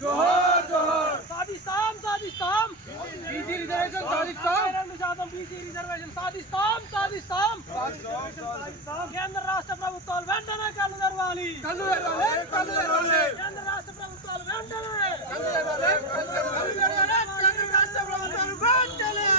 జోహార్ జోహార్ సాధిస్తాం సాధిస్తాం BC reservation సాధిస్తాం 2% బీసీ రిజర్వేషన్ సాధిస్తాం సాధిస్తాం కేంద్ర రాష్ట్ర ప్రభుత్వాలు వెంటనే కళ్ళు తెరవాలి కేంద్ర రాష్ట్ర ప్రభుత్వాలు వెంటనే కేంద్ర రాష్ట్ర ప్రభుత్వాలు వెంటనే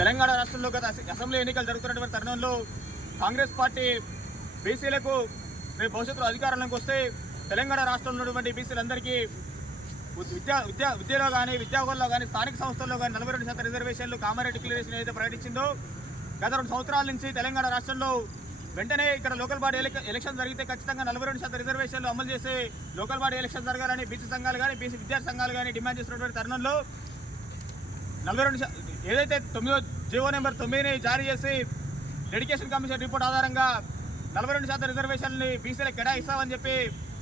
తెలంగాణ రాష్ట్రంలో గత అసెంబ్లీ ఎన్నికలు జరుగుతున్నటువంటి తరుణంలో కాంగ్రెస్ పార్టీ బీసీలకు రేపు భవిష్యత్తులో అధికారంలోకి వస్తే తెలంగాణ రాష్ట్రంలో ఉన్నటువంటి బీసీలందరికీ విద్యలో కానీ విద్యాగోల్లో కానీ స్థానిక సంస్థల్లో కానీ 42% రిజర్వేషన్లు కామారెడ్డి డిక్లరేషన్ ఏదైతే ప్రకటించిందో గత 2 సంవత్సరాల నుంచి తెలంగాణ రాష్ట్రంలో వెంటనే ఇక్కడ లోకల్ బాడీ ఎలక్షన్ జరిగితే ఖచ్చితంగా 42% రిజర్వేషన్లు అమలు చేసే లోకల్ బాడీ ఎలక్షన్ జరగాలని బీసీ సంఘాలు కానీ బీసీ విద్యార్థి సంఘాలు కానీ డిమాండ్ చేస్తున్నటువంటి తరుణంలో 42 ఏదైతే 9వ జీవో నెంబర్ 9ని జారీ చేసి డెడికేషన్ కమిషన్ రిపోర్ట్ ఆధారంగా 42% రిజర్వేషన్ని బీసీలకు కేటాయిస్తామని చెప్పి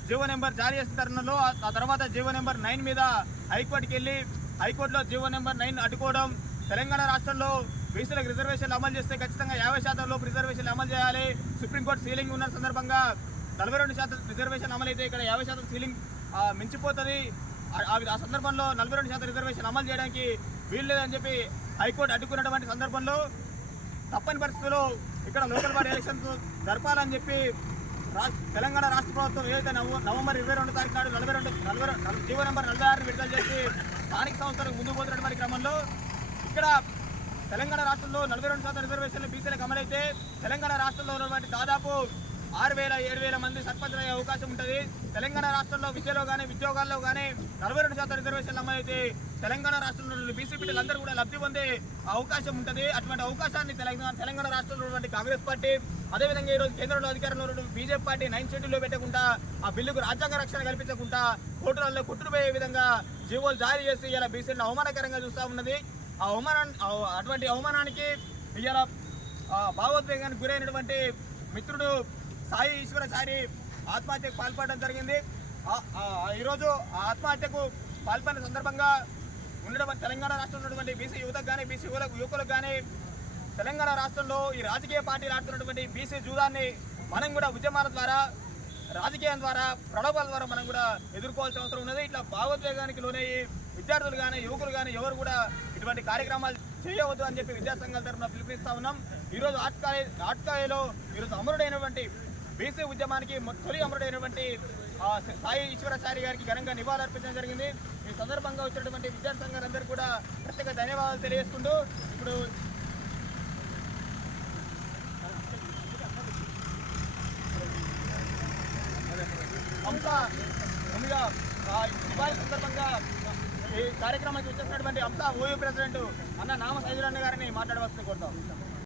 జీవో నెంబర్ జారీ చేసిన తరుణంలో ఆ తర్వాత జీవో నెంబర్ 9 మీద హైకోర్టుకి వెళ్ళి హైకోర్టులో జీవో నెంబర్ 9 అడ్డుకోవడం, తెలంగాణ రాష్ట్రంలో బీసీలకు రిజర్వేషన్లు అమలు చేస్తే ఖచ్చితంగా 50% లోపు రిజర్వేషన్లు అమలు చేయాలి. సుప్రీంకోర్టు సీలింగ్ ఉన్న సందర్భంగా 42% రిజర్వేషన్ అమలైతే ఇక్కడ 50% సీలింగ్ మించిపోతుంది. ఆ సందర్భంలో 42% రిజర్వేషన్ అమలు చేయడానికి వీలు లేదని చెప్పి హైకోర్టు అడ్డుకున్నటువంటి సందర్భంలో తప్పని పరిస్థితుల్లో ఇక్కడ లోకల్ బాడీ ఎలక్షన్స్ జరపాలని చెప్పి తెలంగాణ రాష్ట్ర ప్రభుత్వం ఏదైతే నవంబర్ 22 తారీఖు నాడు జీవో నెంబర్ 46ని విడుదల చేసి స్థానిక సంస్థలకు ముందుకు పోతున్నటువంటి క్రమంలో ఇక్కడ తెలంగాణ రాష్ట్రంలో 42% రిజర్వేషన్లు బీసీలకు అమలైతే తెలంగాణ రాష్ట్రంలో ఉన్నటువంటి దాదాపు 6,000-7,000 మంది సర్పంచులు అయ్యే అవకాశం ఉంటుంది. తెలంగాణ రాష్ట్రంలో విద్యలో కానీ ఉద్యోగాల్లో కానీ 42% రిజర్వేషన్లు అమలైతే తెలంగాణ రాష్ట్రంలో బీసీ బిడ్డలందరూ కూడా లబ్ధి పొందే అవకాశం ఉంటుంది. అటువంటి అవకాశాన్ని తెలంగాణ రాష్ట్రంలో ఉన్నటువంటి కాంగ్రెస్ పార్టీ, అదేవిధంగా ఈరోజు కేంద్రంలో అధికారంలో ఉన్నటువంటి బీజేపీ పార్టీ 9 షెడ్యూల్లో పెట్టకుండా ఆ బిల్లుకు రాజ్యాంగ రక్షణ కల్పించకుండా కోర్టులలో కొట్టుకుపోయే విధంగా జీవోలు జారీ చేసి ఇలా బీసీలను అవమానకరంగా చూస్తూ ఉన్నది. అటువంటి అవమానానికి ఇలా భావోద్వేగానికి గురైనటువంటి మిత్రుడు సాయి ఈశ్వరాచారి ఆత్మహత్యకు పాల్పడడం జరిగింది. ఈరోజు ఆ ఆత్మహత్యకు పాల్పడిన సందర్భంగా ఉండడం తెలంగాణ రాష్ట్రంలో ఉన్నటువంటి బీసీ యువతకు కానీ బీసీ యువకులకు కానీ తెలంగాణ రాష్ట్రంలో ఈ రాజకీయ పార్టీలు ఆడుతున్నటువంటి బీసీ జూదాన్ని మనం కూడా ఉద్యమాల ద్వారా రాజకీయం ద్వారా ప్రలోభాల ద్వారా మనం కూడా ఎదుర్కోవాల్సిన అవసరం ఉన్నది. ఇట్లా భావోద్వేగానికి లోనయ్యి విద్యార్థులు కానీ యువకులు కానీ ఎవరు కూడా ఇటువంటి కార్యక్రమాలు చేయవద్దు అని చెప్పి విద్యాసంఘాల తరఫున పిలుపునిస్తా ఉన్నాం. ఈరోజు ఆర్ట్కాయలో ఈరోజు అమరుడైనటువంటి బీసీ ఉద్యమానికి తొలి అమరుడైనటువంటి సాయి ఈశ్వరాచారి గారికి ఘనంగా నివాళులర్పించడం జరిగింది. ఈ సందర్భంగా వచ్చినటువంటి విద్యార్థి సంఘాలందరూ కూడా ప్రత్యేక ధన్యవాదాలు తెలియజేసుకుంటూ ఇప్పుడు నివాళి సందర్భంగా ఈ కార్యక్రమానికి వచ్చేసినటువంటి అంశ ఓయూ ప్రెసిడెంట్ అన్న నామ సైదురన్న గారిని మాట్లాడవలసింది కోరుతాం.